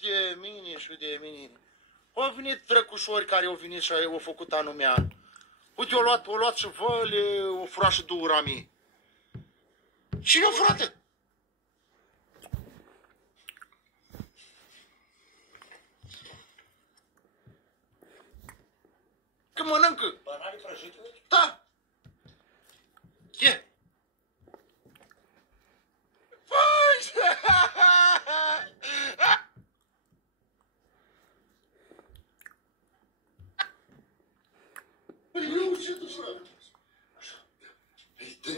de mine și de mine. Au venit drăcușori care au venit și au făcut anume an. Uite, au luat și văle, au furat și două rami. Cine-o frate? Că mănâncă. Banane prăjite? Da. Ce? Păi!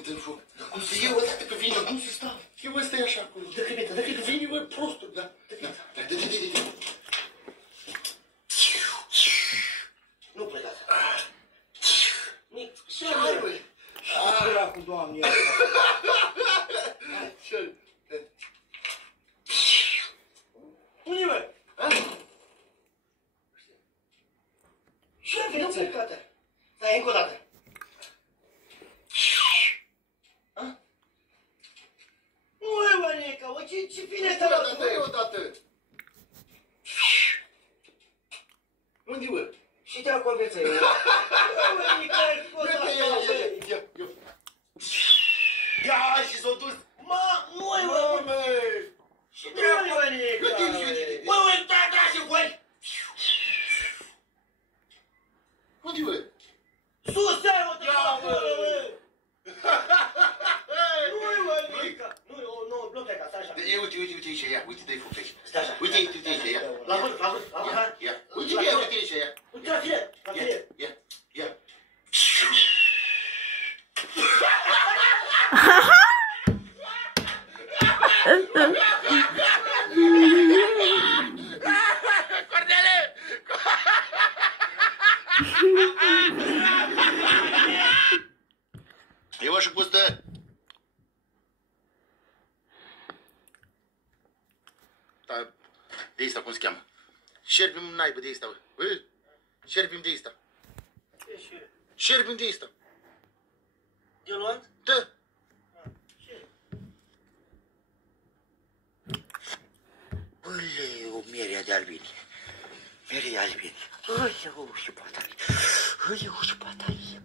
Dă-mi foc. Cum să iau odată că vine? Cum să stau? Eu ăsta e așa acolo. Dă-că vine, bă, prostul. Da. Dă. Nu plecați. Ce ai, băi? Hai cu Doamne. Ce? Unde, bă? Ce aveți? Nu plecată. Stai, încă o dată. Măi, Băneca, bă, ce fine te arată, bă? Odată. Unde, bă? Și te-a converțat eu. Băneca, ai fost așa, bă. Ia, și s-o dus. Nu, bă, Mă, și trebuie, Băneca. Bă, uitați, și voi. unde, bă? Sus, stai-mă, te acolo, bă. Nu-i, Băneca. Nu pleca, stai așa. Uite, și ia, uite, dă-i foc aici. Stai așa. Uite, și ia. La vârf, Ia. Uite, și ia. Uite la filet, la filet. Ia. Cornele! Eu așa gustă. Da, de asta cum se cheamă? Șerbim naibă de asta, bă. Șerbim de asta. Ce șire? Șerbim de asta. De luat? Da. Oleu, merea de albini. Merea de albini. Oleu, și pataie. Oleu, și pataie.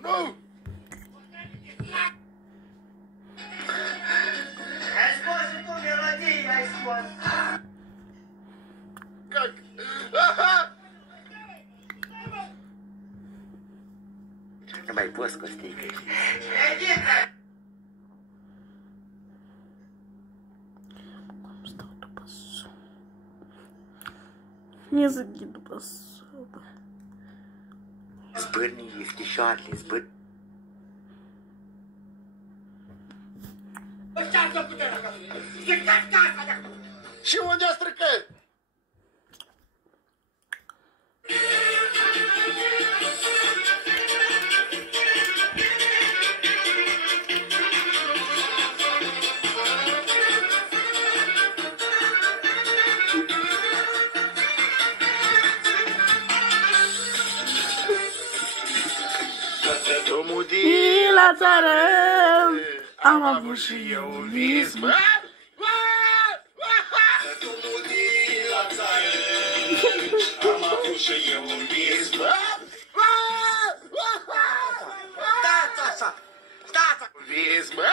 Nu! Ai scos și tu melodii, ai scos. Cac! Nu mai poți, Costică. Cum stau după sol? Ne zăghi după sol, bă. Zbârnii, iftișoarele, zbârni. Și unde a stricat? Drumul Și la țară am avut și eu un vis, bă. Drumul din la țară am avut și eu un vis, bă. Stați așa! Stați! Vis, bă.